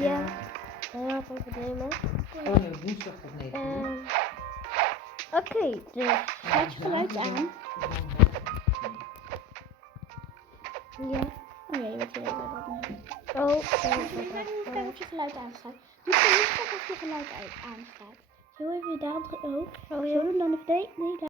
Ja, heel veel problemen. Oh nee, woensdag tot 9 uur. Oké, dus Zet je geluid aan. ja. Oh ja, je weet wel wat nu. Oh, Kijk of je geluid aanstaat. Doe je niet of je geluid aanstaat. Zo even daar op. Oh, zo doen dan even. Nee,